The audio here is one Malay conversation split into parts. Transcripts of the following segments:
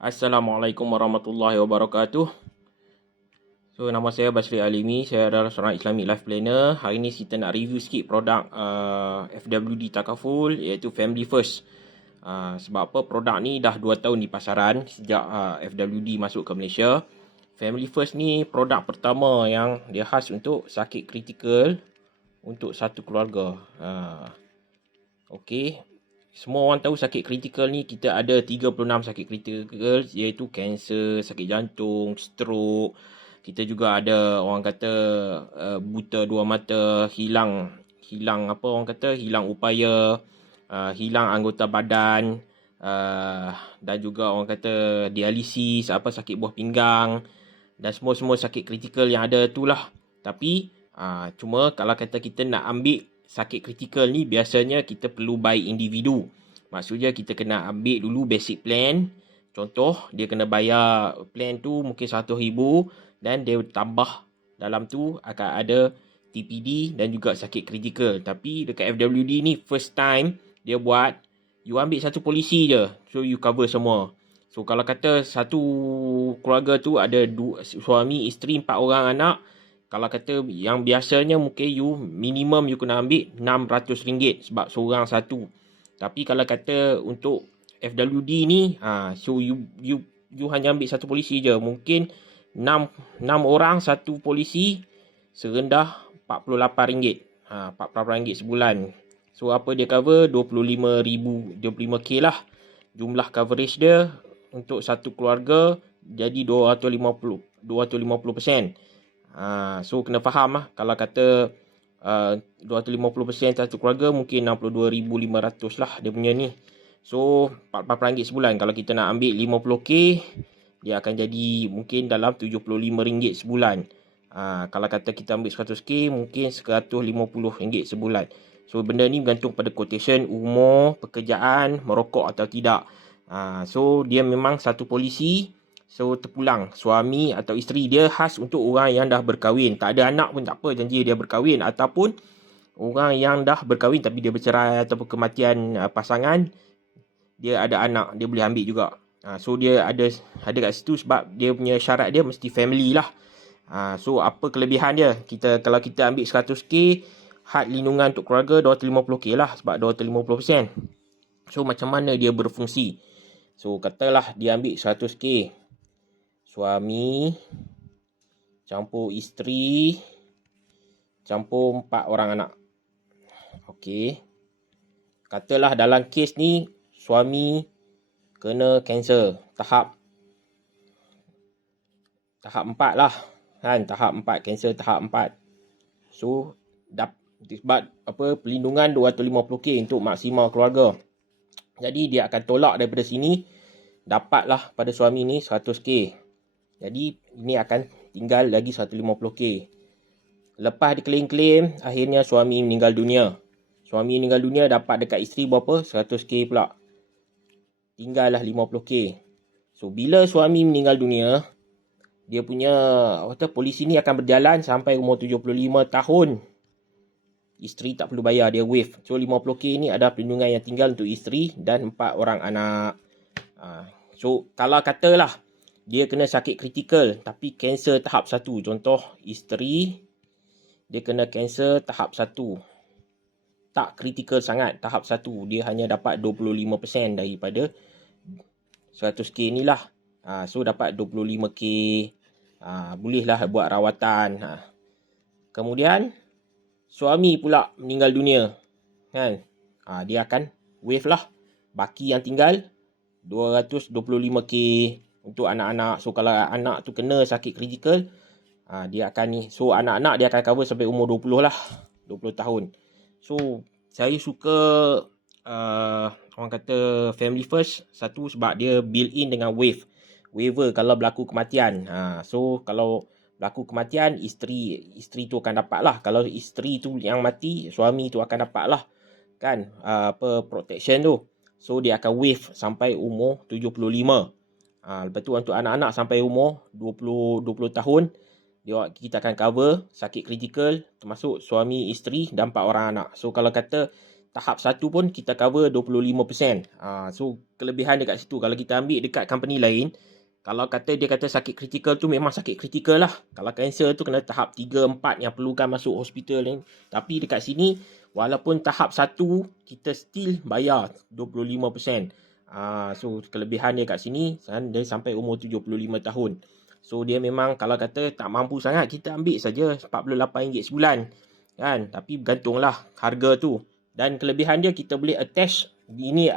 Assalamualaikum warahmatullahi wabarakatuh. So, nama saya Basri Alimi. Saya adalah seorang Islamic Life Planner. Hari ini kita nak review sikit produk FWD Takaful, iaitu Family First. Sebab apa, produk ni dah 2 tahun di pasaran sejak FWD masuk ke Malaysia. Family First ni produk pertama yang dia khas untuk sakit kritikal untuk satu keluarga. Okey. Semua orang tahu sakit kritikal ni kita ada 36 sakit kritikal, iaitu kanser, sakit jantung, stroke. Kita juga ada orang kata buta dua mata, hilang apa orang kata, hilang upaya, hilang anggota badan, dan juga orang kata dialisis, apa sakit buah pinggang dan semua sakit kritikal yang ada itulah. Tapi cuma kalau kata kita nak ambil sakit kritikal ni, biasanya kita perlu buy individu. Maksudnya kita kena ambil dulu basic plan. Contoh, dia kena bayar plan tu mungkin RM100,000 dan dia tambah dalam tu akan ada TPD dan juga sakit kritikal. Tapi dekat FWD ni first time dia buat, you ambil satu polisi je, so you cover semua. So kalau kata satu keluarga tu ada suami, isteri, 4 orang anak, kalau kata yang biasanya mungkin minimum you kena ambil RM600 sebab seorang satu. Tapi kalau kata untuk FWD ni, so you hanya ambil satu polisi je. Mungkin 6 orang satu polisi serendah RM48. RM48 sebulan. So apa dia cover? 25K lah. Jumlah coverage dia untuk satu keluarga jadi 250%. So kena faham lah. Kalau kata 250% satu keluarga mungkin 62,500 lah dia punya ni. So RM44 sebulan. Kalau kita nak ambil 50K, dia akan jadi mungkin dalam RM75 sebulan. Kalau kata kita ambil 100K, mungkin RM150 sebulan. So benda ni bergantung pada quotation, umur, pekerjaan, merokok atau tidak. So dia memang satu polisi. So terpulang suami atau isteri, dia khas untuk orang yang dah berkahwin. Tak ada anak pun tak apa, janji dia berkahwin. Ataupun orang yang dah berkahwin tapi dia bercerai ataupun kematian pasangan, dia ada anak, dia boleh ambil juga. So dia ada kat situ sebab dia punya syarat dia mesti family lah. So apa kelebihan dia? Kalau kita ambil 100K, had lindungan untuk keluarga 250K lah sebab 250%. So macam mana dia berfungsi? So katalah dia ambil 100K. Suami campur isteri campur 4 orang anak. Okey. Katalah dalam kes ni suami kena kanser tahap 4 lah. Kan, tahap 4, kanser tahap 4. So sebab perlindungan 250K untuk maksimal keluarga. Jadi dia akan tolak daripada sini, dapatlah pada suami ni 100K. Jadi ini akan tinggal lagi 150K. Lepas diklaim-klaim, akhirnya suami meninggal dunia. Suami meninggal dunia, dapat dekat isteri berapa? 100K pula. Tinggallah 50K. So bila suami meninggal dunia, dia punya polisi ni akan berjalan sampai umur 75 tahun. Isteri tak perlu bayar, dia waive. So 50K ni ada perlindungan yang tinggal untuk isteri dan 4 orang anak. So kalau katalah dia kena sakit kritikal tapi kanser tahap 1. Contoh, isteri dia kena kanser tahap 1. Tak kritikal sangat, tahap 1. Dia hanya dapat 25% daripada 100K ni lah. So dapat 25K. Bolehlah buat rawatan. Kemudian suami pula meninggal dunia. Kan? Dia akan waive lah. Baki yang tinggal 225K untuk anak-anak. So kalau anak tu kena sakit kritikal, dia akan ni. So anak-anak dia akan cover sampai umur 20 lah. 20 tahun. So saya suka orang kata family first. Satu, sebab dia built in dengan waiver kalau berlaku kematian. So kalau berlaku kematian, isteri tu akan dapat lah. Kalau isteri tu yang mati, suami tu akan dapat lah. Kan, protection tu. So dia akan waive sampai umur 75. Lepas tu untuk anak-anak sampai umur 20 tahun, kita akan cover sakit kritikal termasuk suami, isteri dan 4 orang anak. So kalau kata tahap 1 pun kita cover 25%. So kelebihan dekat situ. Kalau kita ambil dekat company lain, kalau dia kata sakit kritikal tu memang sakit kritikal lah. Kalau kanser tu kena tahap 3, 4 yang perlukan masuk hospital ni. Tapi dekat sini, walaupun tahap 1, kita still bayar 25%. So kelebihan dia kat sini, dia sampai umur 75 tahun. So dia memang kalau kata tak mampu sangat, kita ambil saja RM48 sebulan. Kan? Tapi bergantunglah harga tu. Dan kelebihan dia kita boleh attach. Ini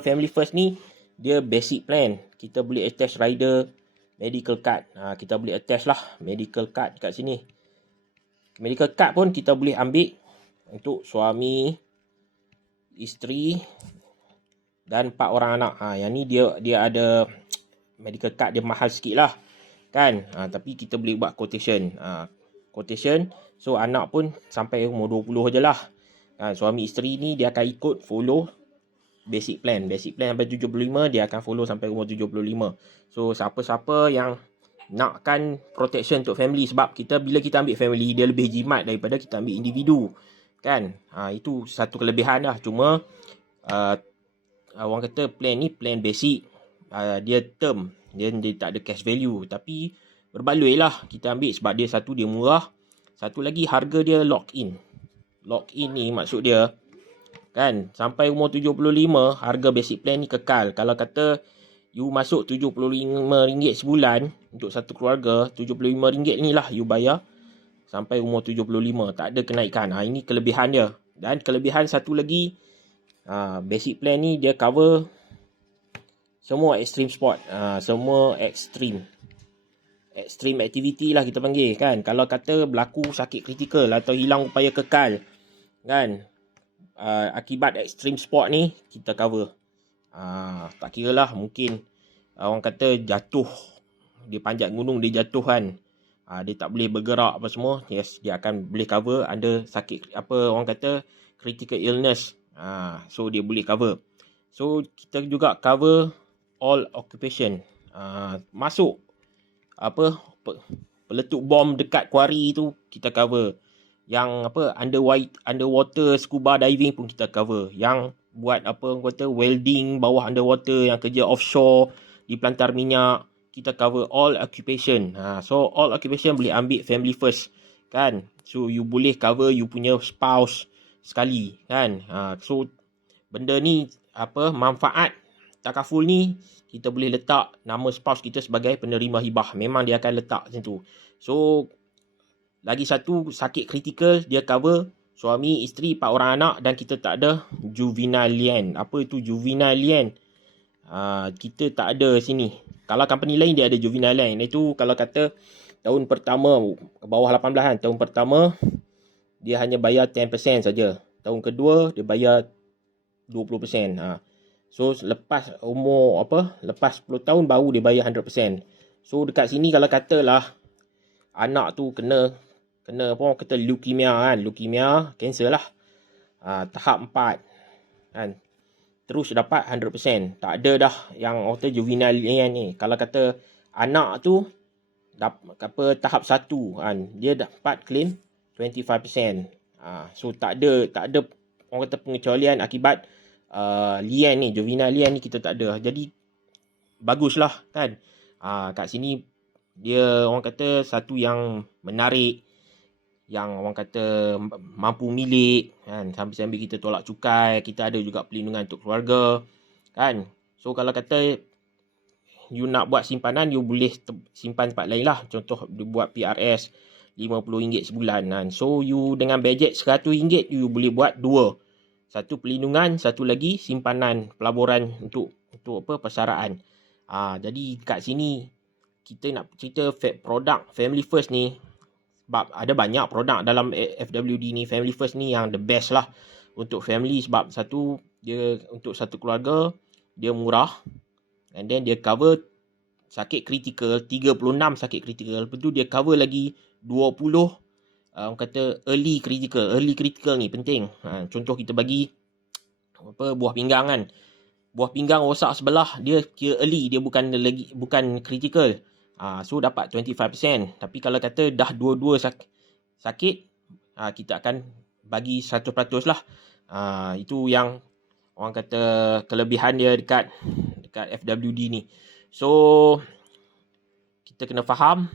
Family First ni, dia basic plan. Kita boleh attach rider, medical card. Kita boleh attach lah medical card kat sini. Medical card pun kita boleh ambil untuk suami, isteri dan 4 orang anak. Yang ni dia ada medical card, dia mahal sikit lah. Kan? Tapi kita boleh buat quotation. So anak pun sampai umur 20 je lah. Suami isteri ni dia akan ikut follow basic plan. Basic plan sampai 75, dia akan follow sampai umur 75. So siapa-siapa yang nakkan protection untuk family, sebab bila kita ambil family, dia lebih jimat daripada kita ambil individu. Kan? Itu satu kelebihan lah. Cuma orang kata plan ni plan basic. Dia term. Dia tak ada cash value. Tapi berbaloi lah kita ambil sebab dia murah. Satu lagi harga dia lock in. Lock in ni maksud dia, kan, sampai umur 75, harga basic plan ni kekal. Kalau kata you masuk RM75 sebulan untuk satu keluarga, RM75 ni lah you bayar sampai umur 75. Tak ada kenaikan. Ini kelebihan dia. Dan kelebihan satu lagi, basic plan ni dia cover semua extreme sport. Semua extreme activity lah kita panggil, kan. Kalau kata berlaku sakit kritikal atau hilang upaya kekal, kan, akibat extreme sport ni kita cover. Tak kira lah, mungkin orang kata jatuh, dia panjat gunung, dia jatuh kan, dia tak boleh bergerak apa semua, yes, dia akan boleh cover under sakit orang kata critical illness. So dia boleh cover. So kita juga cover all occupation. Masuk peletup bom dekat kuari tu kita cover. Yang underwater scuba diving pun kita cover. Yang buat orang kata welding bawah underwater, yang kerja offshore di pelantar minyak, kita cover all occupation. So all occupation boleh ambil family first, kan. So you boleh cover you punya spouse sekali, kan. So benda ni manfaat takaful ni, kita boleh letak nama spouse kita sebagai penerima hibah. Memang dia akan letak macam tu. So lagi satu, sakit kritikal dia cover suami, isteri, 4 orang anak, dan kita tak ada juvenile lien. Apa itu juvenile lien? Kita tak ada sini. Kalau company lain dia ada juvenile lien. Itu kalau kata tahun pertama ke bawah 18 kan. Tahun pertama dia hanya bayar 10% saja. Tahun kedua dia bayar 20%. So lepas umur lepas 10 tahun baru dia bayar 100%. So dekat sini kalau katalah anak tu kena apa kata leukemia kan, leukemia, kanser lah. Tahap 4 kan. Terus dapat 100%. Tak ada dah yang auto juvenile ni. Kalau kata anak tu tahap 1 kan, dia dapat claim 25%. So tak ada orang kata pengecualian akibat lien ni, juvenile lien ni kita tak ada. Jadi baguslah kan. Kat sini dia orang kata satu yang menarik, yang orang kata mampu milik kan, sambil-sambil kita tolak cukai, kita ada juga perlindungan untuk keluarga kan. So kalau kata you nak buat simpanan, you boleh simpan tempat lain lah. Contoh dia buat PRS RM50 sebulan kan. So you dengan bajet RM100 you boleh buat 2. Satu perlindungan, satu lagi simpanan pelaburan untuk persaraan. Jadi kat sini kita nak cerita produk Family First ni, sebab ada banyak produk dalam FWD ni. Family First ni yang the best lah untuk family, sebab satu, dia untuk satu keluarga dia murah, and then dia cover sakit kritikal 36 sakit kritikal. Lepas tu dia cover lagi 20 orang kata early critical. Early critical ni penting. Contoh kita bagi buah pinggang kan. Buah pinggang rosak sebelah, dia kira early, dia bukan critical. So dapat 25%. Tapi kalau kata dah dua-dua sakit, kita akan bagi 100% lah. Itu yang orang kata kelebihan dia dekat FWD ni. So kita kena faham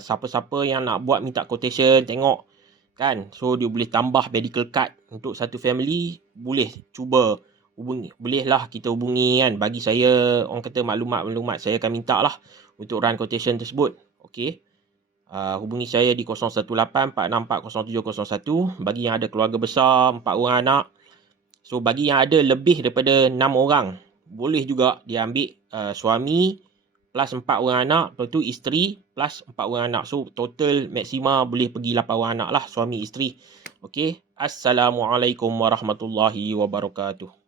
siapa-siapa yang nak buat minta quotation, tengok kan. So dia boleh tambah medical card untuk satu family, boleh cuba hubungi. Bolehlah kita hubungi kan. Bagi saya orang kata maklumat-maklumat saya akan minta lah untuk run quotation tersebut. Okey. Hubungi saya di 018-464-0701. Bagi yang ada keluarga besar, 4 orang anak. So bagi yang ada lebih daripada 6 orang, boleh juga dia ambil suami plus 4 orang anak, lepas tu isteri plus 4 orang anak. So total maksima boleh pergi 8 orang anak lah, suami isteri. Okey. Assalamualaikum warahmatullahi wabarakatuh.